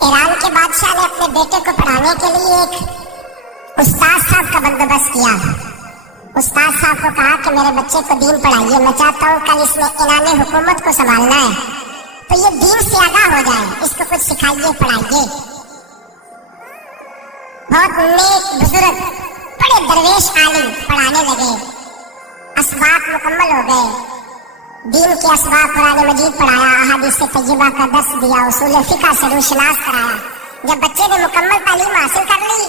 Iran के बादशाह ने अपने बेटे को पढ़ाने के लिए एक उस्ताद साहब का बंदोबस्त किया। उस्ताद साहब को कहा कि मेरे बच्चे को दीन पढ़ाइए, मैं चाहता हूँ कल इसने इनाने हुकूमत को संभालना है, तो ये दीन से आगाह हो जाए, इसको कुछ सिखाइए, पढ़ाइए। बहुत नेक बुजुर्ग बड़े दरवेश आलिम पढ़ाने लगे, असबाब मुकम्मल हो गए, दीन के असबाब कुरान मजीद पढ़ाया, अहादीस तय्यबा का दर्स दिया, उसूल फिक़ह से रूशनास कराया। जब बच्चे ने मुकम्मल तालीम हासिल कर ली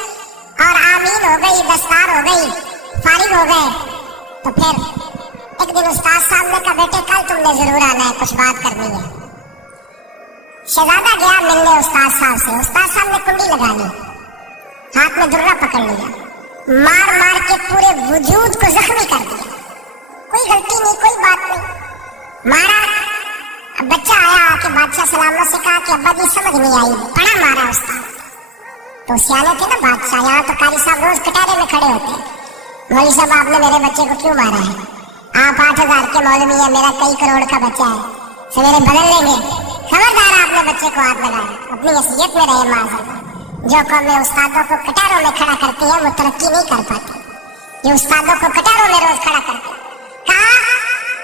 और आमीन हो गई, दस्तार हो गई, फारिग हो गए, तो फिर एक दिन उस्ताद साहब ने कहा बेटे कल तुमने जरूर आना है, कुछ बात करनी है। शहजादा गया मिलने उस्ताद साहब से। उस्ताद साहब ने कुंडी लगा ली, हाथ में दुर्रा पकड़ लिया, मार मार के पूरे वजूद को जख्मी कर दिया। कोई गलती नहीं, कोई बात नहीं, मारा। अब बच्चा आया कि बादशाह सलामत से कहा कि अब्बा जी समझ नहीं आई, बड़ा मारा उस्ताद। तो सियाने थे ना बादशाह, यहाँ तो कारी साहब रोज कटारे में खड़े होते हैं, मौलवी साहब आपने मेरे बच्चे को क्यों मारा है? आप 8,000 के मौलवी है, मेरा कई करोड़ का बच्चा है, सवेरे बदल लेंगे। खबरदार आपने बच्चे को हाथ लगाया, अपनी नसीहत में रहे माज़अल्लाह। जो कौमें उस्तादों को कटारों में खड़ा करती है वो तरक्की नहीं कर पाती। ये उस्तादों को कटारों में रोज खड़ा करते। कहा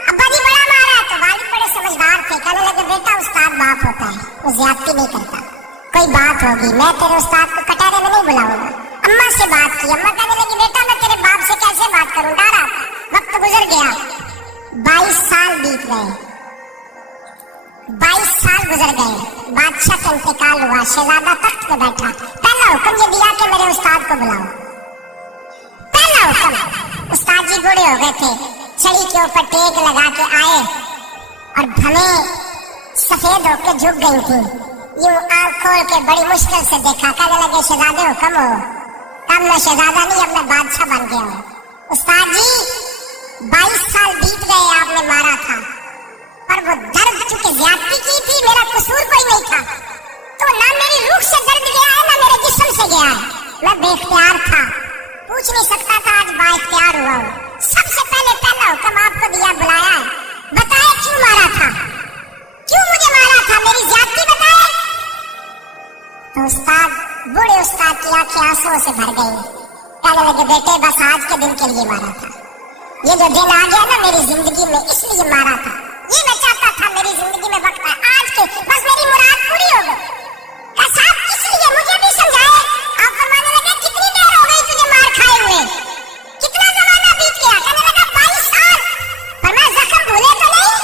अब्बा जी बड़ा मारा, तो वालिद बड़े समझदार थे, कहने लगे बेटा उस्ताद बाप होता है, वो ज्यादती नहीं करता, कोई बात होगी, मैं तेरे उस्ताद को कटारे में नहीं बुलाऊंगा। अम्मा से बात की, अम्मा कहने लगी बेटा मैं तेरे बाप से कैसे बात करूं, डरा। वक्त गुजर गया, 22 साल बीत गए, 22 साल गुजर गए, बादशाह का इंतकाल हुआ, शहजादा तख्त पे बैठा। पहला हुक्म ये दिया कि मेरे उस्ताद को बुलाओ। पहला हुक्म, उस्ताद जी बूढ़े हो गए थे, छड़ी के ऊपर टेक लगा के आए और भवें सफेद होकर झुक गई थी। यूं आंख खोल के बड़ी मुश्किल से देखा, कहने लगे शहजादे हुक्म हो। अब मैं शहजादा नहीं, अब मैं बादशाह बन गया हूँ। उस्ताद जी 22 साल बीत गए, आपने मारा था, पर वो दर्द चूंकि ज्यादती की थी, मेरा कसूर कोई नहीं था, तो ना मेरी रूह से दर्द गया है ना मेरे जिस्म से गया है, मैं बेख्तियार था, पूछ नहीं सकता था, आज बाइख्तियार हुआ हूँ। सबसे पहले पहला हुक्म आपको दिया, बुलाया है, बताए क्यों मारा था, क्यों मुझे मारा था, मेरी ज्यादती बताए। तो उस्ताद, बूढ़े उस्ताद की आंखें आंसुओं से भर गई, कहने लगे बेटे बस आज के दिन के लिए मारा था, ये जो दिन आ गया ना मेरी जिंदगी में इसलिए मारा था, ये मैं चाहता था मेरी जिंदगी में वक्त है, आज के बस मेरी मुराद पूरी हो गई। साहब इसलिए मुझे भी समझाए। आप फरमाने लगे कितनी देर हो गई तुझे मार खाए हुए, कितना जमाना बीत गया? कहने लगा 22 साल। फरमाया जख्म भूले तो नहीं,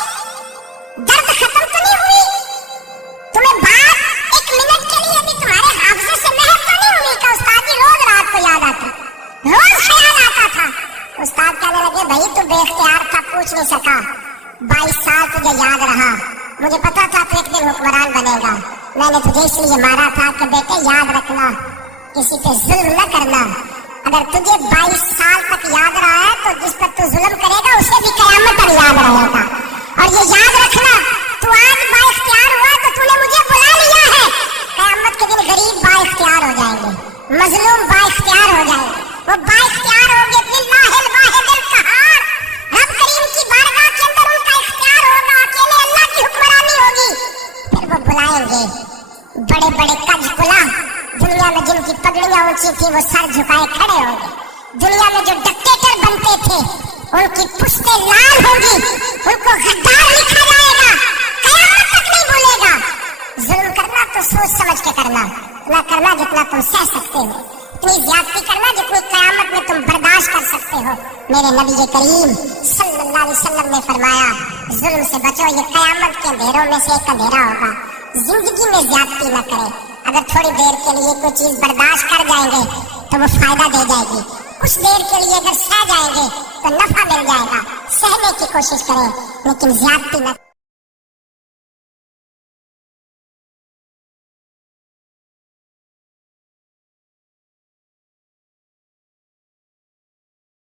दर्द खत्म तो नहीं हुई, तुम्हें बात एक मिनट के लिए भी तुम्हारे हाफजे से महक तो नहीं हुई? का उस्ताद जी रोज रात को याद आता, रोज ख्याल आता था। उस्ताद कहने लगे भाई तू बेख्तियार था, पूछ नहीं सका, 22 साल तुझे याद रहा, मुझे पता था तू एक दिन हुक्मरान बनेगा, मैंने तुझे इसलिए मारा था कि बेटे याद रखना, किसी पे जुल्म न करना। अगर तुझे 22 साल तक याद रहा है तो जिस पर तू जुल्म करेगा उसे भी कयामत तक याद रहेगा। और ये याद रखना, तू आज बाइख्तियार हुआ तो तूने मुझे बुला लिया है, कयामत के दिन गरीब बाइख्तियार हो जाएंगे, मजलूम बाइख्तियार हो जाएंगे, वो बाइख्तियार होंगे बिल्लाहिल वाहिदिल कहार, रब करीम की बारगाह के अंदर उनका इख्तियार होगा, अकेले अल्लाह की हुक्मरानी होगी। फिर वो बुलाएंगे बड़े बड़े कज कुला, दुनिया में जिनकी पगड़ियां ऊंची थी वो सर झुकाए खड़े होंगे, दुनिया में जो डिक्टेटर बनते थे उनकी पुश्तें लाल होंगी, उनको गद्दार लिखा जाएगा, कयामत तक नहीं भूलेगा। जुल्म करना तो सोच समझ के करना, ना करना जितना तुम सह सकते हो, इतनी ज्यादती करना जितनी कयामत में तुम बर्दाश्त कर सकते हो। मेरे नबी करीम सल्लल्लाहु अलैहि वसल्लम ने फरमाया जुल्म से बचो, ये कयामत के अंधेरों में से एक अंधेरा होगा। जिंदगी में ज्यादती न करें, अगर थोड़ी देर के लिए कोई चीज बर्दाश्त कर जाएंगे तो वो फायदा दे जाएगी, कुछ देर के लिए अगर सह जाएंगे तो नफा मिल जाएगा। सहने की कोशिश करें लेकिन ज्यादती न